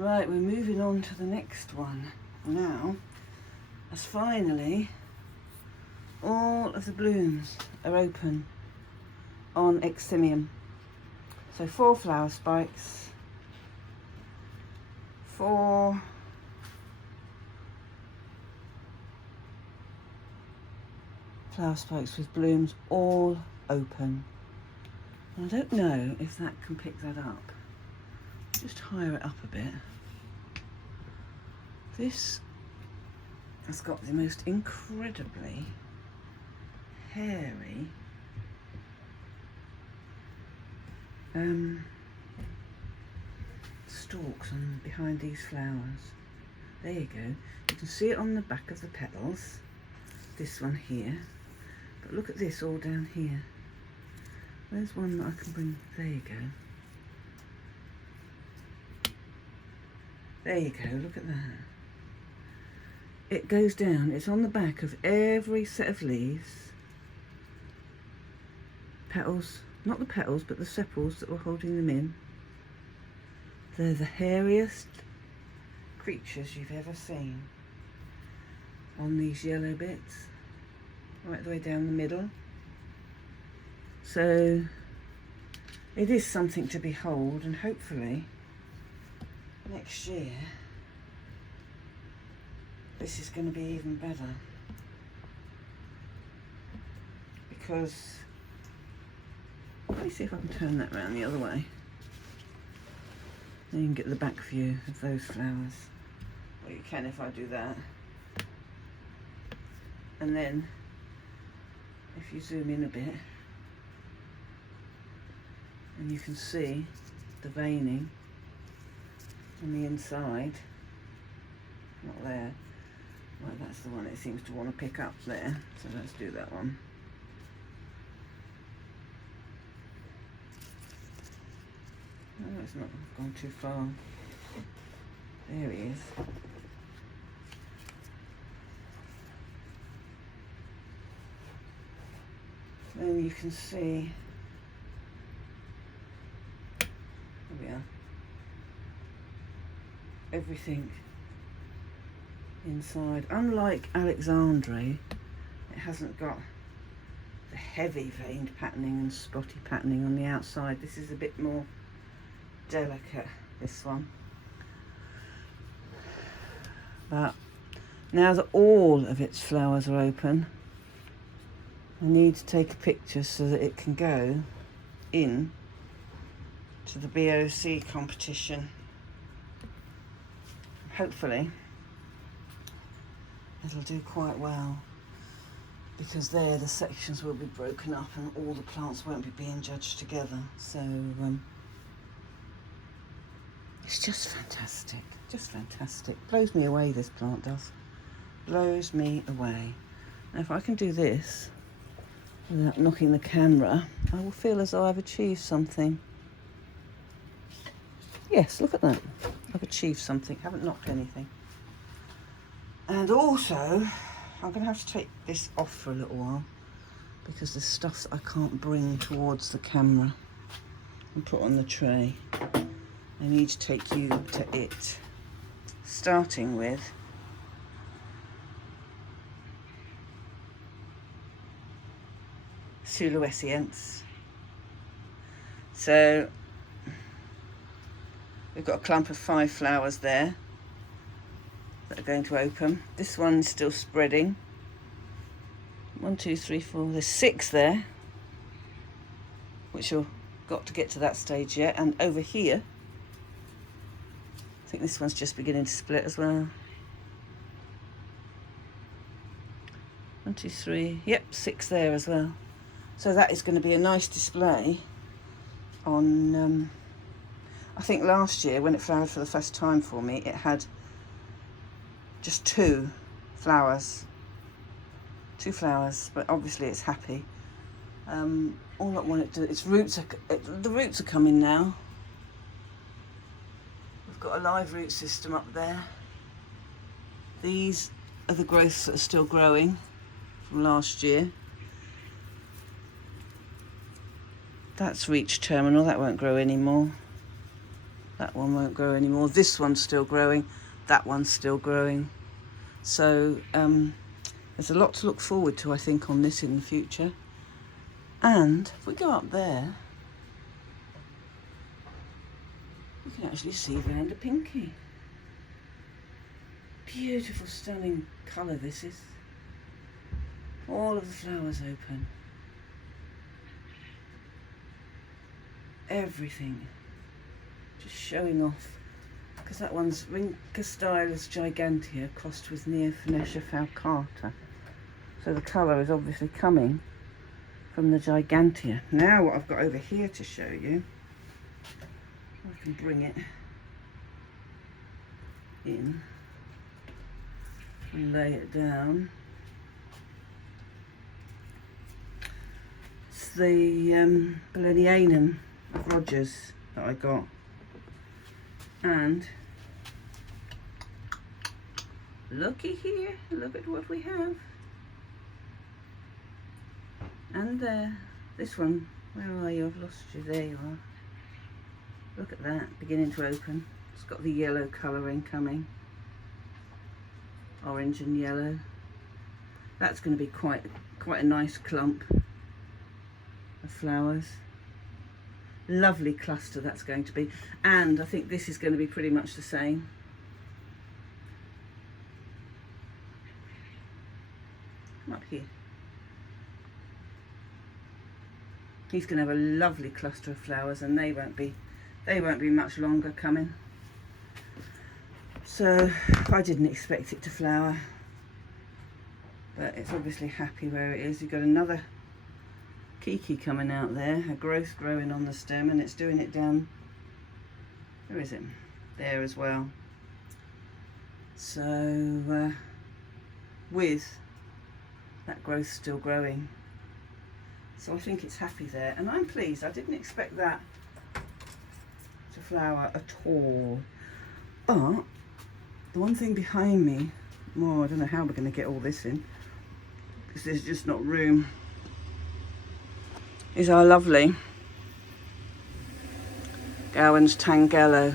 Right, we're moving on to the next one now, as finally all of the blooms are open on Eximium. So 4 flower spikes, 4 flower spikes with blooms all open. And I don't know if that can pick that up. Just higher it up a bit. This has got the most incredibly hairy stalks on behind these flowers. There you go. You can see it on the back of the petals. This one here. But look at this all down here. There's one that I can bring. There you go. There you go, look at that. It goes down, it's on the back of every set of leaves. Petals, not the petals, but the sepals that were holding them in. They're the hairiest creatures you've ever seen on these yellow bits, right the way down the middle. So it is something to behold, and hopefully next year this is going to be even better, because let me see if I can turn that round the other way. Then you can get the back view of those flowers. Well, you can if I do that. And then if you zoom in a bit, and you can see the veining on the inside. Not there. Right, that's the one it seems to want to pick up there. So let's do that one. No, it's not gone too far. There he is. Then you can see, there we are, everything inside. Unlike Alexandre, it hasn't got the heavy veined patterning and spotty patterning on the outside. This is a bit more delicate, this one. But now that all of its flowers are open, I need to take a picture so that it can go in to the BOC competition. Hopefully it'll do quite well, because there the sections will be broken up and all the plants won't be being judged together. So it's just fantastic, just fantastic. Blows me away, this plant does. Blows me away. Now if I can do this without knocking the camera, I will feel as though I've achieved something. Yes, look at that. I've achieved something, haven't knocked anything. And also, I'm going to have to take this off for a little while, because there's stuff that I can't bring towards the camera and put on the tray. I need to take you to it, starting with Sulawesi Ants. So we've got a clump of 5 flowers there that are going to open. This one's still spreading. 1, 2, 3, 4. There's 6 there, which you've got to get to that stage yet. And over here, I think this one's just beginning to split as well. 1, 2, 3. Yep, 6 there as well. So that is going to be a nice display on. I think last year when it flowered for the first time for me, it had just 2 flowers. 2 flowers, but obviously it's happy. All I want it to do, its roots are, the roots are coming now. We've got a live root system up there. These are the growths that are still growing from last year. That's reached terminal, that won't grow anymore. That one won't grow anymore. This one's still growing. That one's still growing. So there's a lot to look forward to, I think, on this in the future. And if we go up there, we can actually see Vanda Pinky. Beautiful, stunning colour this is. All of the flowers open. Everything just showing off. Because that one's Rincastylus gigantea crossed with Neophonetia falcata. So the colour is obviously coming from the gigantea. Now what I've got over here to show you, I can bring it in and lay it down. It's the Belenianum of Rogers that I got. And looky here, look at what we have. And there, this one, where are you? I've lost you, there you are. Look at that, beginning to open. It's got the yellow colouring coming. Orange and yellow. That's going to be quite a nice clump of flowers. Lovely cluster that's going to be. And I think this is going to be pretty much the same. Come up here. He's going to have a lovely cluster of flowers, and they won't be much longer coming. So I didn't expect it to flower, but it's obviously happy where it is. You've got another Kiki coming out there, a growth growing on the stem, and it's doing it down, where is it? There as well. So with that growth still growing. So I think it's happy there, and I'm pleased. I didn't expect that to flower at all. But the one thing behind me, I don't know how we're going to get all this in, because there's just not room, is our lovely Gowan's Tangelo.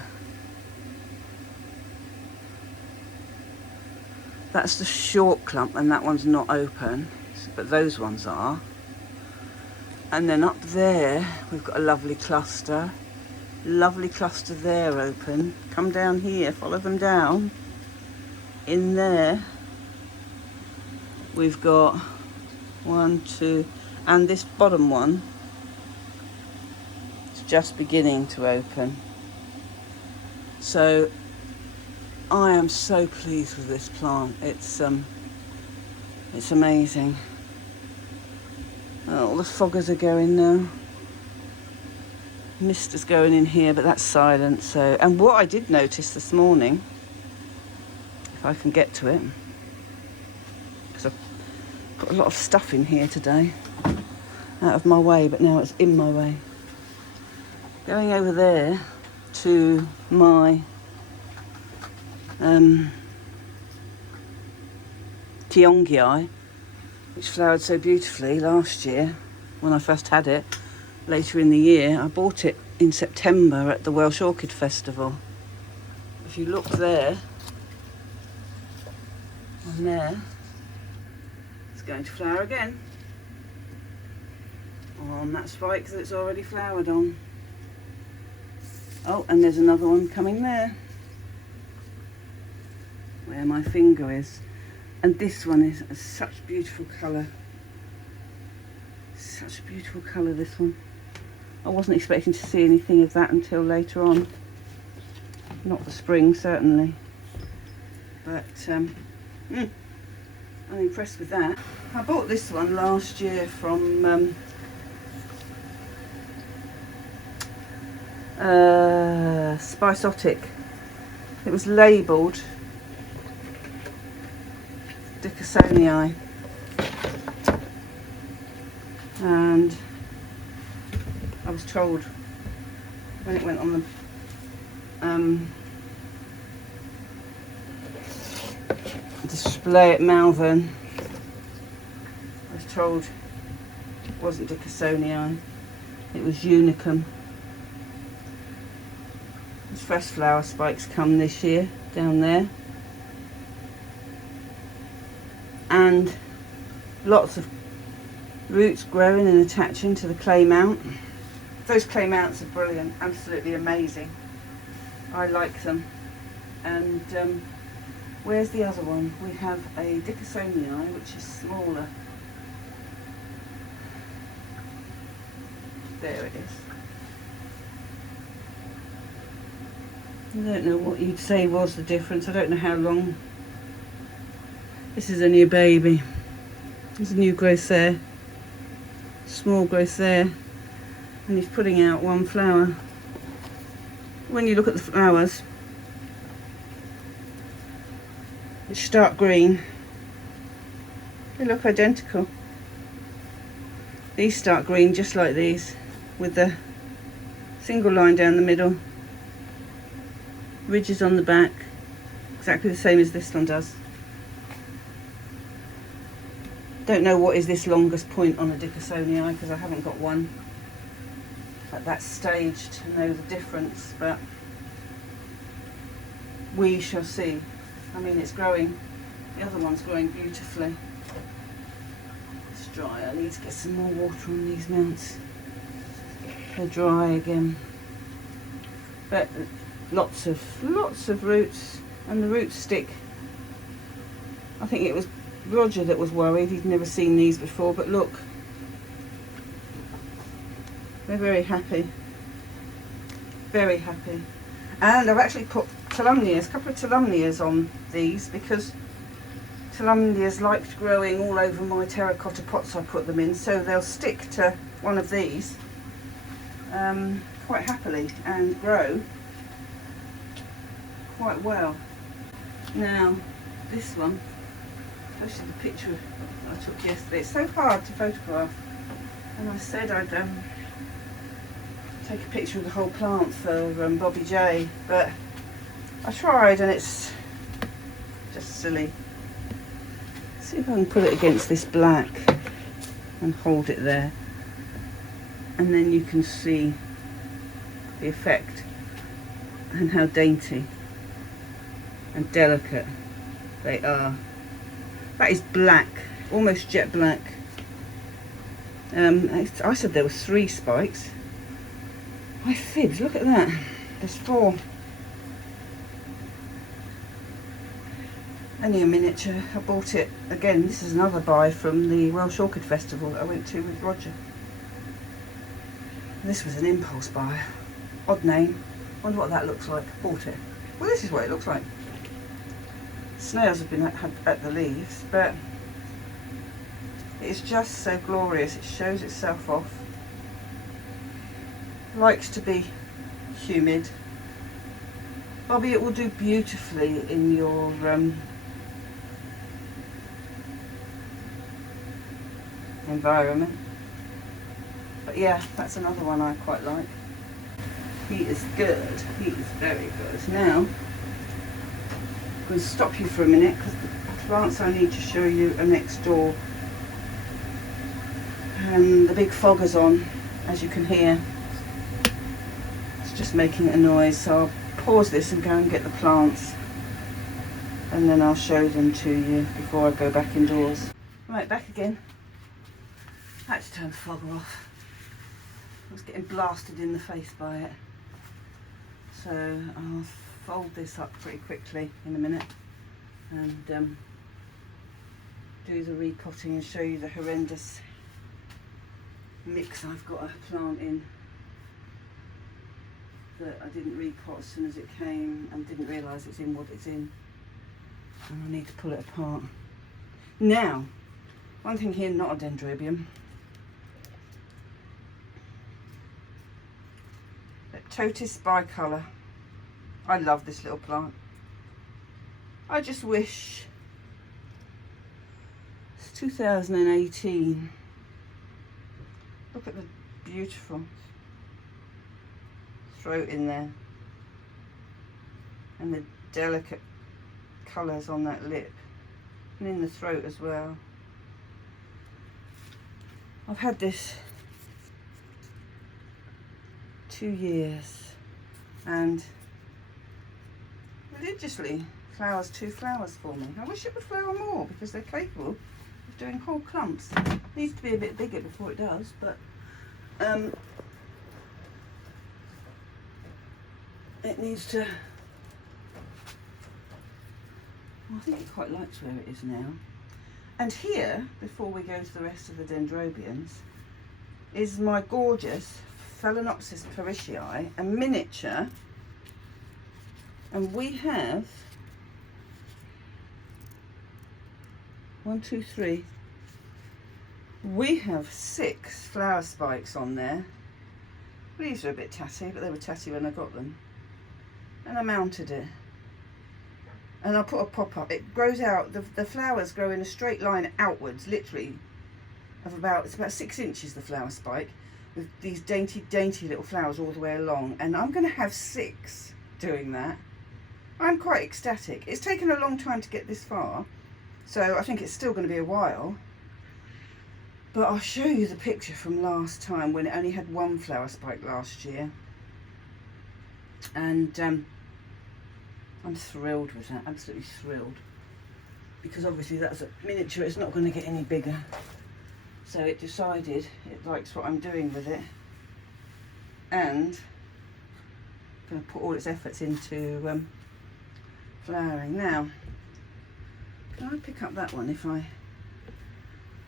That's the short clump, and that one's not open, but those ones are. And then up there we've got a lovely cluster there open. Come down here, follow them down. In there we've got 1, 2, and this bottom one is just beginning to open. So I am so pleased with this plant. It's amazing. Oh, all the foggers are going now. Mist is going in here, but that's silent. So, and what I did notice this morning, if I can get to it, because I've got a lot of stuff in here today, out of my way, but now it's in my way. Going over there to my Tiong Gi, which flowered so beautifully last year when I first had it. Later in the year, I bought it in September at the Welsh Orchid Festival. If you look there, and there, it's going to flower again on that spike that it's already flowered on. Oh, and there's another one coming there, where my finger is. And this one is such beautiful colour. Such a beautiful colour, this one. I wasn't expecting to see anything of that until later on. Not the spring, certainly. But I'm impressed with that. I bought this one last year from Spiceotic. It was labelled Dickersonii, and I was told when it went on the display at Malvern, I was told it wasn't Dickersonii, it was Unicum. It's fresh flower spikes come this year down there. And lots of roots growing and attaching to the clay mount. Those clay mounts are brilliant, absolutely amazing. I like them. And where's the other one? We have a Dickersonii, which is smaller. There it is. I don't know what you'd say was the difference. I don't know how long. This is a new baby. There's a new growth there. Small growth there. And he's putting out one flower. When you look at the flowers, it's dark green. They look identical. These start green just like these, with the single line down the middle, ridges on the back, exactly the same as this one does. Don't know what is this longest point on a Dickersonii because I haven't got one at that stage to know the difference, but we shall see. I mean, it's growing. The other one's growing beautifully. It's dry. I need to get some more water on these mounts. They're dry again. But lots of roots, and the roots stick. I think it was Roger that was worried. He'd never seen these before, but look. They're very happy. Very happy. And I've actually put Tulumnias, a couple of Tulumnias on these because Tulumnias liked growing all over my terracotta pots I put them in, so they'll stick to one of these quite happily and grow quite well. Now, this one, I posted a picture I took yesterday. It's so hard to photograph, and I said I'd take a picture of the whole plant for Bobby J, but I tried and it's just silly. See if I can put it against this black and hold it there, and then you can see the effect and how dainty and delicate they are. That is black, almost jet black. I said there were 3 spikes. My fibs, look at that. There's 4. Only a miniature. I bought it again. This is another buy from the Welsh Orchid Festival that I went to with Roger. This was an impulse buy. Odd name. Wonder what that looks like. Bought it. Well, this is what it looks like. Snails have been at the leaves, but it's just so glorious. It shows itself off. Likes to be humid. Bobby, it will do beautifully in your environment. But yeah, that's another one I quite like. He is good. He is very good. Now, I'm going to stop you for a minute because the plants I need to show you are next door. And the big fog is on, as you can hear. Just making a noise, so I'll pause this and go and get the plants, and then I'll show them to you before I go back indoors. Right, back again. I had to turn the fog off. I was getting blasted in the face by it, so I'll fold this up pretty quickly in a minute and do the repotting and show you the horrendous mix I've got a plant in that I didn't repot as soon as it came and didn't realise it's in what it's in, and I need to pull it apart. Now, one thing here, not a dendrobium, but Totus Bicolor. I love this little plant. I just wish it's 2018. Look at the beautiful throat in there and the delicate colours on that lip and in the throat as well. I've had this 2 years and religiously flowers 2 flowers for me. I wish it would flower more because they're capable of doing whole clumps. It needs to be a bit bigger before it does, but it needs to. Well, I think it quite likes where it is now. And here, before we go to the rest of the Dendrobiums, is my gorgeous Solenopsis parishii, a miniature. And we have 1, 2, 3. We have 6 flower spikes on there. These are a bit tatty, but they were tatty when I got them. And I mounted it. And I'll put a pop-up. It grows out, the flowers grow in a straight line outwards, literally, of it's about 6 inches, the flower spike, with these dainty, dainty little flowers all the way along. And I'm going to have 6 doing that. I'm quite ecstatic. It's taken a long time to get this far, so I think it's still going to be a while. But I'll show you the picture from last time when it only had 1 flower spike last year. And I'm thrilled with that, absolutely thrilled. Because obviously that's a miniature, it's not going to get any bigger. So it decided it likes what I'm doing with it. And I'm going to put all its efforts into flowering. Now, can I pick up that one if I...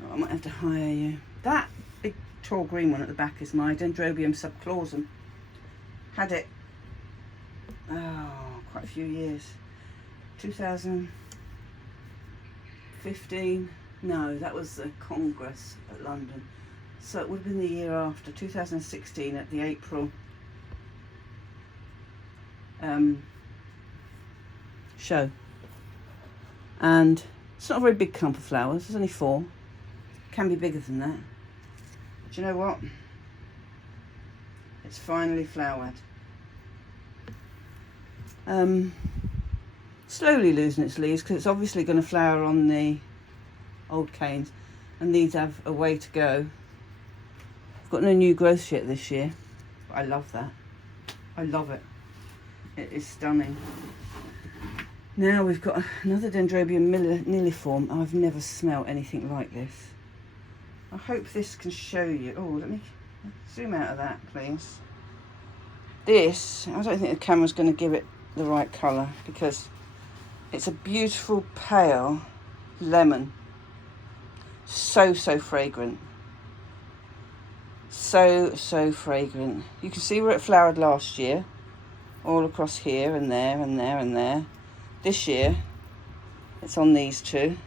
Oh, I might have to hire you. That big tall green one at the back is my Dendrobium subclausum. Had it, quite a few years. 2015. No, that was the Congress at London. So it would have been the year after, 2016, at the April show. And it's not a very big clump of flowers, there's only 4. Can be bigger than that. Do you know what? It's finally flowered. Slowly losing its leaves because it's obviously going to flower on the old canes, and these have a way to go. I've got no new growth yet this year, but I love that. I love it. It is stunning. Now we've got another Dendrobium Miller niliform. I've never smelt anything like this. I hope this can show you. Oh, let me zoom out of that, please. This, I don't think the camera's going to give it the right colour because it's a beautiful pale lemon. So fragrant. So fragrant. You can see where it flowered last year. All across here and there and there and there. This year, it's on these 2.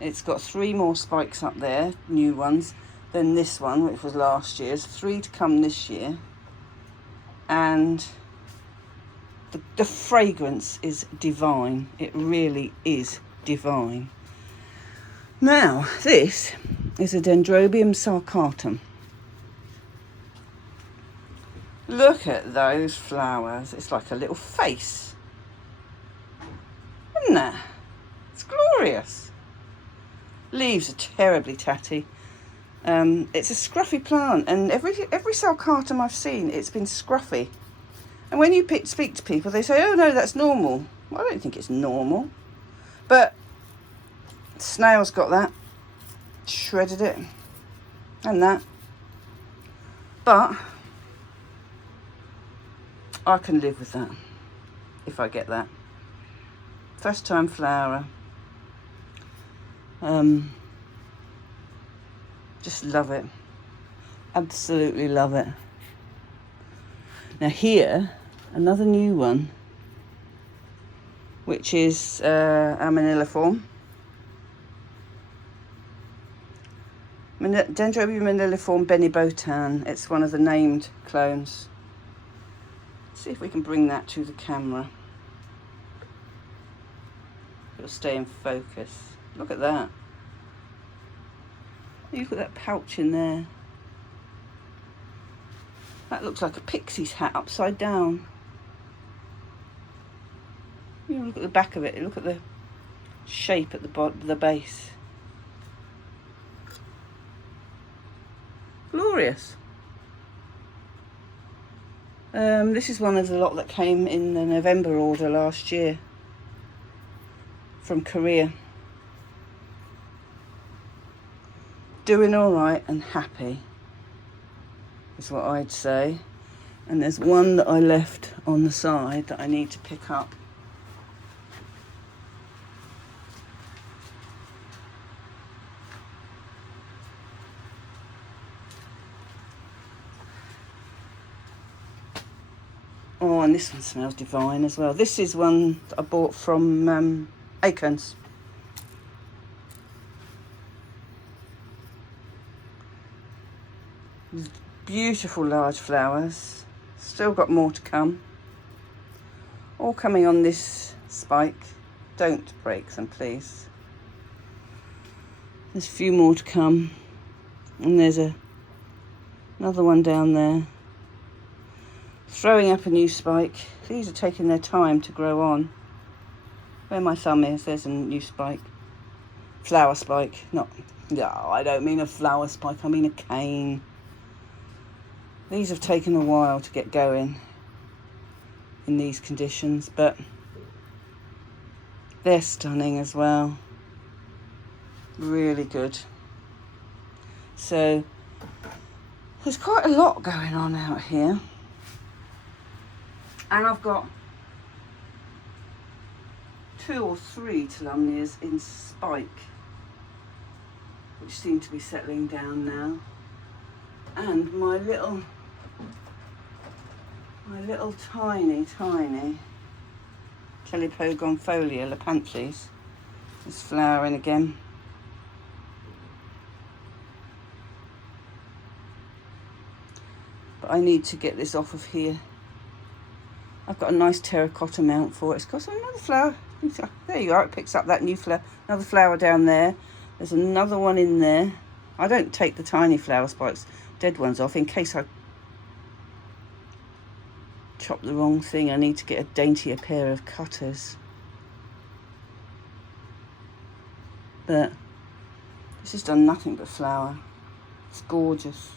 It's got 3 more spikes up there, new ones, than this one, which was last year's. 3 to come this year. And the fragrance is divine. It really is divine. Now, this is a Dendrobium sulcatum. Look at those flowers. It's like a little face. Isn't it? It's glorious. Leaves are terribly tatty. It's a scruffy plant, and every sulcatum I've seen, it's been scruffy. And when you speak to people, they say, oh no, that's normal. Well, I don't think it's normal. But snail's got that. Shredded it. And that. But I can live with that if I get that. First time flower. Just love it. Absolutely love it. Now here, another new one, which is our maniliform. Dendrobium maniliform benibotan. It's one of the named clones. Let's see if we can bring that to the camera. It'll stay in focus. Look at that. Look at that pouch in there. That looks like a pixie's hat upside down. You look at the back of it. Look at the shape at the base. Glorious. This is one of the lot that came in the November order last year. from Korea. Doing all right and happy is what I'd say. And there's one that I left on the side that I need to pick up. Oh, and this one smells divine as well. This is one that I bought from Acorns. Beautiful large flowers. Still got more to come. All coming on this spike. Don't break them, please. There's a few more to come. And there's another one down there. Throwing up a new spike. These are taking their time to grow on. Where my thumb is, there's a new spike. Flower spike. No, I don't mean a flower spike, I mean a cane. These have taken a while to get going in these conditions, but they're stunning as well. Really good. So there's quite a lot going on out here. And I've got 2 or 3 Telumnias in spike, which seem to be settling down now. And my little tiny Telepogonfolia Lapanthes is flowering again. But I need to get this off of here. I've got a nice terracotta mount for it. It's got another flower. There you are, it picks up that new flower. Another flower down there. There's another one in there. I don't take the tiny flower spikes, dead ones off, in case I chop the wrong thing. I need to get a daintier pair of cutters. But this has done nothing but flower. It's gorgeous.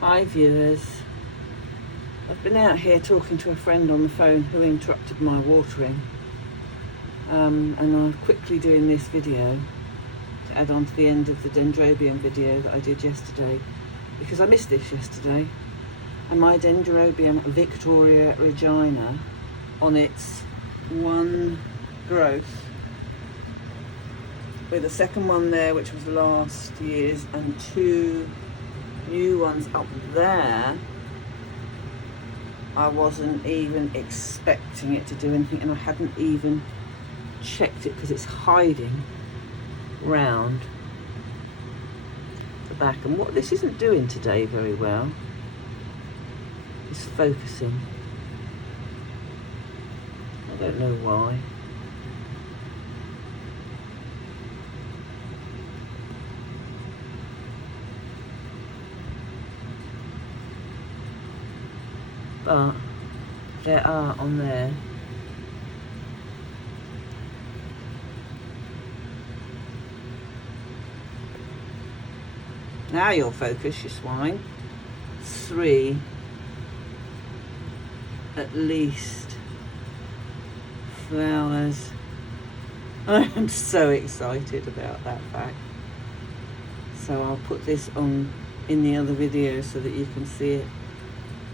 Hi viewers, I've been out here talking to a friend on the phone who interrupted my watering, and I'm quickly doing this video to add on to the end of the Dendrobium video that I did yesterday, because I missed this yesterday, and my Dendrobium Victoria Regina, on its one growth, with a second one there which was last year's and 2 new ones up there, I wasn't even expecting it to do anything, and I hadn't even checked it because it's hiding round the back. And what this isn't doing today very well is focusing. I don't know why. But there are on there. Now you'll focus, you swine. 3 at least flowers. I am so excited about that fact. So I'll put this on in the other video so that you can see it.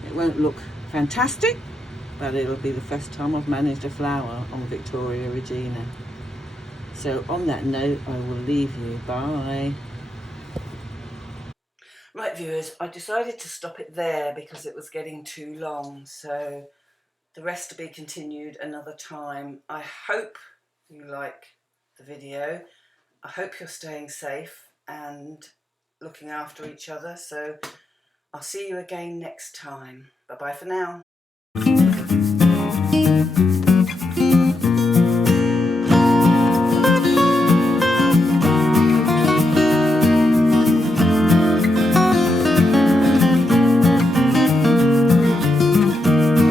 It won't look fantastic, but it'll be the first time I've managed a flower on Victoria Regina. So on that note, I will leave you. Bye. Right viewers, I decided to stop it there because it was getting too long, so the rest to be continued another time. I hope you like the video. I hope you're staying safe and looking after each other. So I'll see you again next time. Bye bye for now.